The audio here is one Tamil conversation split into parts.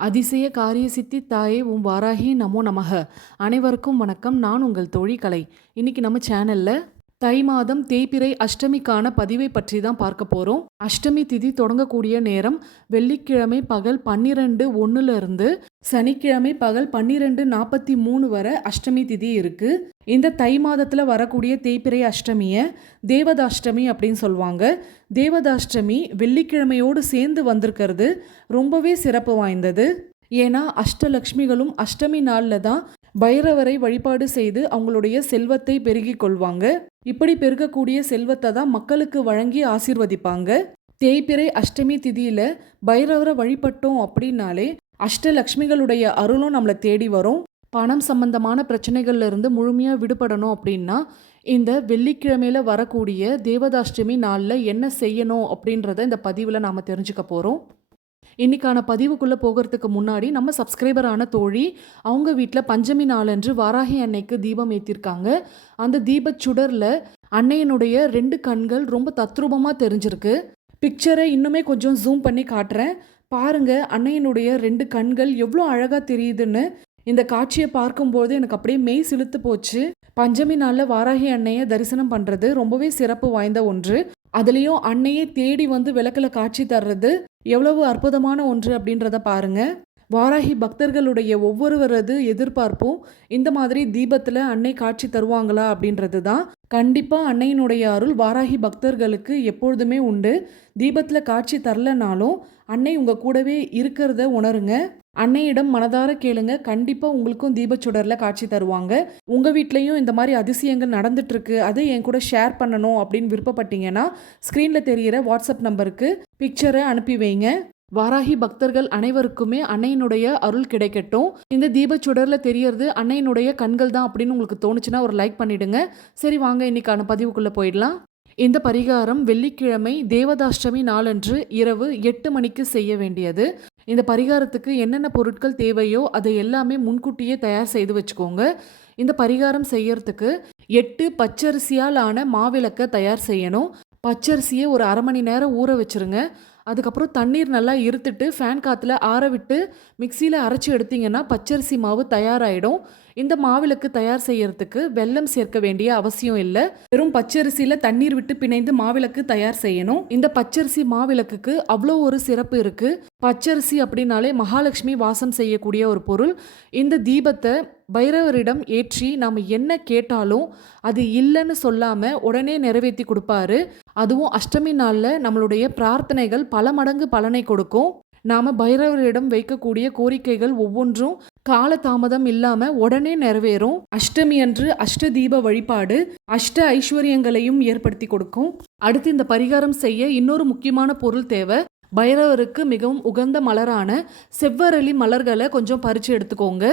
அதிசய காரிய சித்தி தாயே உம் வாராகி நமோ நமக. அனைவருக்கும் வணக்கம். நான் உங்கள் தோழி கலை. இன்னைக்கு நம்ம சேனல்ல தை மாதம் தேய்பிறை அஷ்டமிக்கான பதிவை பற்றி தான் பார்க்க போறோம். அஷ்டமி திதி தொடங்கக்கூடிய நேரம் வெள்ளிக்கிழமை பகல் 12:01 இருந்து சனிக்கிழமை பகல் 12:43 வரை அஷ்டமி திதி இருக்கு. இந்த தை மாதத்துல வரக்கூடிய தேய்பிறை அஷ்டமிய தேவதாஷ்டமி அப்படின்னு சொல்லுவாங்க. தேவதாஷ்டமி வெள்ளிக்கிழமையோடு சேர்ந்து வந்திருக்கிறது ரொம்பவே சிறப்பு வாய்ந்தது. ஏன்னா அஷ்டலக்ஷ்மிகளும் அஷ்டமி நாளில் தான் பைரவரை வழிபாடு செய்து அவங்களுடைய செல்வத்தை பெருகி கொள்வாங்க. இப்படி பெருகக்கூடிய செல்வத்தை தான் மக்களுக்கு வழங்கி ஆசீர்வதிப்பாங்க. தேய்பிறை அஷ்டமி திதியில பைரவரை வழிபட்டோம் அப்படின்னாலே அஷ்டலக்ஷ்மிகளுடைய அருளும் நம்மளை தேடி வரும். பணம் சம்பந்தமான பிரச்சனைகள்ல இருந்து முழுமையாக விடுபடணும் அப்படின்னா இந்த வெள்ளிக்கிழமையில வரக்கூடிய தேவதாஷ்டமி நாளில் என்ன செய்யணும் அப்படின்றத இந்த பதிவில் நாம் தெரிஞ்சுக்க போகிறோம். இன்னைக்கான பதிவுக்குள்ளே போகிறதுக்கு முன்னாடி நம்ம சப்ஸ்கிரைபரான தோழி அவங்க வீட்டில் பஞ்சமி நாளன்று வாராகி அன்னைக்கு தீபம் ஏற்றிருக்காங்க. அந்த தீபச் சுடரில் அன்னையனுடைய 2 கண்கள் ரொம்ப தத்ரூபமாக தெரிஞ்சிருக்கு. பிக்சரை இன்னுமே கொஞ்சம் ஜூம் பண்ணி காட்டுறேன் பாருங்க. அன்னையனுடைய 2 கண்கள் எவ்வளோ அழகாக தெரியுதுன்னு இந்த காட்சியை பார்க்கும்போது எனக்கு அப்படியே மெய் சிலுத்து போச்சு. பஞ்சமி நாளில் வாராகி அன்னையை தரிசனம் பண்ணுறது ரொம்பவே சிறப்பு வாய்ந்த ஒன்று. அதுலேயும் அன்னையை தேடி வந்து விளக்கில் காட்சி தர்றது எவ்வளவு அற்புதமான ஒன்று அப்படின்றத பாருங்க. வாராகி பக்தர்களுடைய ஒவ்வொருவரது எதிர்பார்ப்பும் இந்த மாதிரி தீபத்தில் அன்னை காட்சி தருவாங்களா அப்படின்றது தான். கண்டிப்பாக அன்னையினுடைய அருள் வாராகி பக்தர்களுக்கு எப்பொழுதுமே உண்டு. தீபத்தில் காட்சி தரலனாலும் அன்னை உங்கள் கூடவே இருக்கிறத உணருங்க. அன்னையிடம் மனதார கேளுங்க, கண்டிப்பாக உங்களுக்கும் தீபச்சுடரில் காட்சி தருவாங்க. உங்கள் வீட்லேயும் இந்த மாதிரி அதிசயங்கள் நடந்துட்டுருக்கு, அதை என் கூட ஷேர் பண்ணணும் அப்படின்னு விருப்பப்பட்டீங்கன்னா ஸ்க்ரீனில் தெரிகிற வாட்ஸ்அப் நம்பருக்கு பிக்சரை அனுப்பி வைங்க. வாராகி பக்தர்கள் அனைவருக்குமே அன்னையினுடைய அருள் கிடைக்கட்டும். இந்த தீபச்சுடர்ல தெரியறது அன்னையினுடைய கண்கள் தான் அப்படின்னு உங்களுக்கு தோணுச்சுன்னா ஒரு லைக் பண்ணிடுங்க. சரி வாங்க இன்னைக்கான பதிவுக்குள்ள போயிடலாம். இந்த பரிகாரம் வெள்ளிக்கிழமை தேவதாஷ்டமி நாளன்று இரவு 8 மணிக்கு செய்ய வேண்டியது. இந்த பரிகாரத்துக்கு என்னென்ன பொருட்கள் தேவையோ அதை எல்லாமே முன்கூட்டியே தயார் செய்து வச்சுக்கோங்க. இந்த பரிகாரம் செய்யறதுக்கு 8 பச்சரிசியால் ஆன மாவிளக்கை தயார் செய்யணும். பச்சரிசியை ஒரு அரை மணி நேரம் ஊற வச்சுருங்க. அதுக்கப்புறம் தண்ணீர் நல்லா இருத்துட்டு ஃபேன் காற்றுல ஆற விட்டு மிக்சியில் அரைச்சி எடுத்திங்கன்னா பச்சரிசி மாவு தயாராகிடும். இந்த மாவிளக்கு தயார் செய்யறதுக்கு வெல்லம் சேர்க்க வேண்டிய அவசியம் இல்லை. வெறும் பச்சரிசியில் தண்ணீர் விட்டு பிணைந்து மாவிளக்கு தயார் செய்யணும். இந்த பச்சரிசி மாவிளக்குக்கு அவ்வளோ ஒரு சிறப்பு இருக்கு. பச்சரிசி அப்படின்னாலே மகாலட்சுமி வாசம் செய்யக்கூடிய ஒரு பொருள். இந்த தீபத்தை பைரவரிடம் ஏற்றி நாம் என்ன கேட்டாலும் அது இல்லைன்னு சொல்லாமல் உடனே நிறைவேற்றி கொடுப்பாரு. அதுவும் அஷ்டமி நாளில் நம்மளுடைய பிரார்த்தனைகள் பல மடங்கு பலனை கொடுக்கும். நாம் பைரவரிடம் வைக்கக்கூடிய கோரிக்கைகள் ஒவ்வொன்றும் கால தாமதம் இல்லாமல் உடனே நிறைவேறும். அஷ்டமி அன்று அஷ்ட தீப வழிபாடு அஷ்ட ஐஸ்வர்யங்களையும் ஏற்படுத்தி கொடுக்கும். அடுத்து இந்த பரிகாரம் செய்ய இன்னொரு முக்கியமான பொருள் தேவை. பைரவருக்கு மிகவும் உகந்த மலரான செவ்வரளி மலர்களை கொஞ்சம் பறித்து எடுத்துக்கோங்க.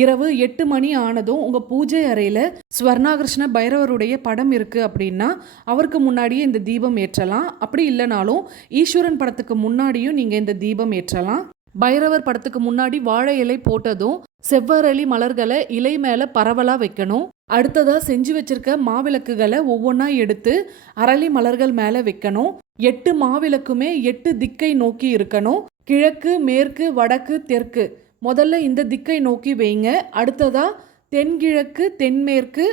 இரவு 8 மணி ஆனதும் உங்கள் பூஜை அறையில் ஸ்வர்ணாகிருஷ்ண பைரவருடைய படம் இருக்குது அப்படின்னா அவருக்கு முன்னாடியே இந்த தீபம் ஏற்றலாம். அப்படி இல்லைனாலும் ஈஸ்வரன் படத்துக்கு முன்னாடியும் நீங்கள் இந்த தீபம் ஏற்றலாம். பைரவர் படத்துக்கு முன்னாடி வாழை இலை போட்டதும் செவ்வரளி மலர்களை இலை மேலே பரவலாக வைக்கணும். அடுத்ததாக செஞ்சு வச்சிருக்க மாவிளக்குகளை ஒவ்வொன்றா எடுத்து அரளி மலர்கள் மேலே வைக்கணும். 8 மாவிளக்குமே 8 திக்கை நோக்கி இருக்கணும். கிழக்கு, மேற்கு, வடக்கு, தெற்கு. முதல்ல இந்த திக்கை நோக்கி வைங்க. அடுத்ததா தென்கிழக்கு, தென்மேற்கு,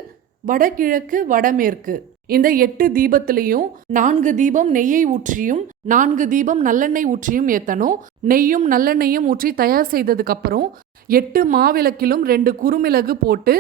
வடகிழக்கு, வடமேற்கு. இந்த 8 தீபத்திலையும் 4 தீபம் நெய்யை ஊற்றியும் 4 தீபம் நல்லெண்ணெய் ஊற்றியும் ஏற்றணும். நெய்யும் நல்லெண்ணெயும் ஊற்றி தயார் செய்ததுக்கு அப்புறம் 8 மாவிளக்கிலும் 2 குறுமிளகு போட்டு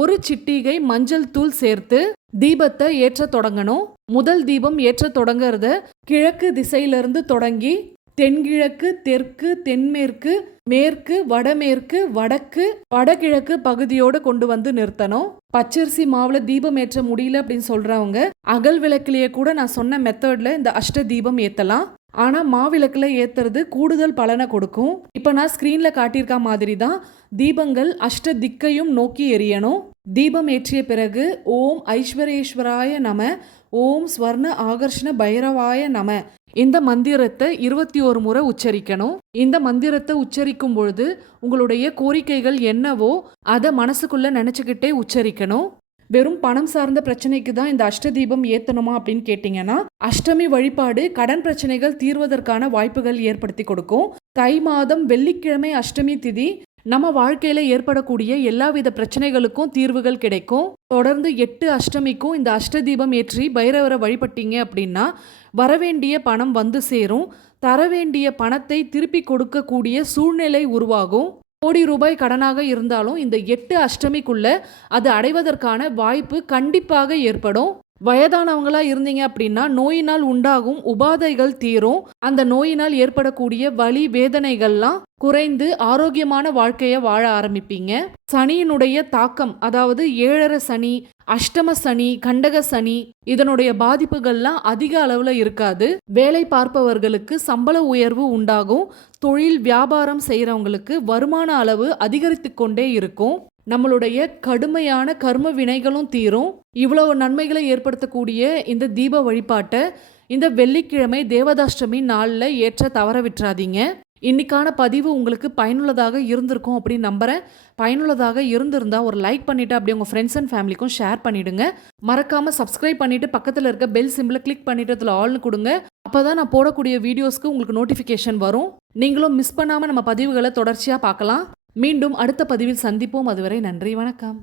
1 சிட்டிகை மஞ்சள் தூள் சேர்த்து தீபத்தை ஏற்ற தொடங்கணும். முதல் தீபம் ஏற்ற தொடங்கிறத கிழக்கு திசையிலிருந்து தொடங்கி தென்கிழக்கு, தெற்கு, தென்மேற்கு, மேற்கு, வடமேற்கு, வடக்கு, வடகிழக்கு பகுதியோடு கொண்டு வந்து நிறுத்தணும். பச்சரிசி மாவுல தீபம் ஏற்ற முடியல அப்படின்னு சொல்றவங்க அகல் விளக்கிலேயே கூட நான் சொன்ன மெத்தட்ல இந்த அஷ்ட தீபம் ஏற்றலாம். ஆனா மாவிளக்குல ஏத்துறது கூடுதல் பலனை கொடுக்கும். இப்ப நான் ஸ்கிரீன்ல காட்டியிருக்க மாதிரி தான் தீபங்கள் அஷ்ட திக்கையும் நோக்கி எரியணும். தீபம் ஏற்றிய பிறகு ஓம் ஐஸ்வரேஸ்வராய நம, ஓம் ஸ்வர்ண ஆகர்ஷண பைரவாய நம இந்த மந்திரத்தை 21 முறை உச்சரிக்கணும். இந்த மந்திரத்தை உச்சரிக்கும் பொழுது உங்களுடைய கோரிக்கைகள் என்னவோ அதை மனசுக்குள்ள நினைச்சுக்கிட்டே உச்சரிக்கணும். வெறும் பணம் சார்ந்த பிரச்சனைக்கு தான் இந்த அஷ்டதீபம் ஏத்தணுமா அப்படின்னு கேட்டிங்கன்னா, அஷ்டமி வழிபாடு கடன் பிரச்சனைகள் தீர்வதற்கான வாய்ப்புகள் ஏற்படுத்தி கொடுக்கும். தை மாதம் வெள்ளிக்கிழமை அஷ்டமி திதி நம்ம வாழ்க்கையில ஏற்படக்கூடிய எல்லாவித பிரச்சனைகளுக்கும் தீர்வுகள் கிடைக்கும். தொடர்ந்து 8 அஷ்டமிக்கும் இந்த அஷ்டதீபம் ஏற்றி பைரவரை வழிபட்டீங்க அப்படின்னா வரவேண்டிய பணம் வந்து சேரும். தரவேண்டிய பணத்தை திருப்பி கொடுக்கக்கூடிய சூழ்நிலை உருவாகும். கோடி ரூபாய் கடனாக இருந்தாலும் இந்த 8 அஷ்டமிக்குள்ள அது அடைவதற்கான வாய்ப்பு கண்டிப்பாக ஏற்படும். வயதானவங்களா இருந்தீங்க அப்படின்னா நோயினால் உண்டாகும் உபாதைகள் தீரும். அந்த நோயினால் ஏற்படக்கூடிய வலி வேதனைகள்லாம் குறைந்து ஆரோக்கியமான வாழ்க்கையை வாழ ஆரம்பிப்பீங்க. சனியினுடைய தாக்கம், அதாவது 7.5 சனி, அஷ்டம சனி, கண்டக சனி, இதனுடைய பாதிப்புகள்லாம் அதிக அளவுல இருக்காது. வேலை பார்ப்பவர்களுக்கு சம்பள உயர்வு உண்டாகும். தொழில் வியாபாரம் செய்யறவங்களுக்கு வருமான அளவு அதிகரித்து கொண்டே இருக்கும். நம்மளுடைய கடுமையான கர்ம வினைகளும் தீரும். இவ்வளவு நன்மைகளை ஏற்படுத்தக்கூடிய இந்த தீப வழிபாட்டை இந்த வெள்ளிக்கிழமை தேவதாஷ்டமி நாளில் ஏற்ற தவற விட்டுறாதீங்க. இன்னைக்கான பதிவு உங்களுக்கு பயனுள்ளதாக இருந்திருக்கும் அப்படின்னு நம்புறேன். பயனுள்ளதாக இருந்திருந்தா ஒரு லைக் பண்ணிட்டு அப்படியே உங்கள் ஃப்ரெண்ட்ஸ் அண்ட் ஃபேமிலிக்கும் ஷேர் பண்ணிடுங்க. மறக்காம சப்ஸ்கிரைப் பண்ணிட்டு பக்கத்தில் இருக்க பெல் சிம்பிளை கிளிக் பண்ணிட்டு அதில் ஆல்னு கொடுங்க. அப்போதான் நான் போடக்கூடிய வீடியோஸ்க்கு உங்களுக்கு நோட்டிஃபிகேஷன் வரும். நீங்களும் மிஸ் பண்ணாமல் நம்ம பதிவுகளை தொடர்ச்சியாக பார்க்கலாம். மீண்டும் அடுத்த பதிவில் சந்திப்போம். அதுவரை நன்றி, வணக்கம்.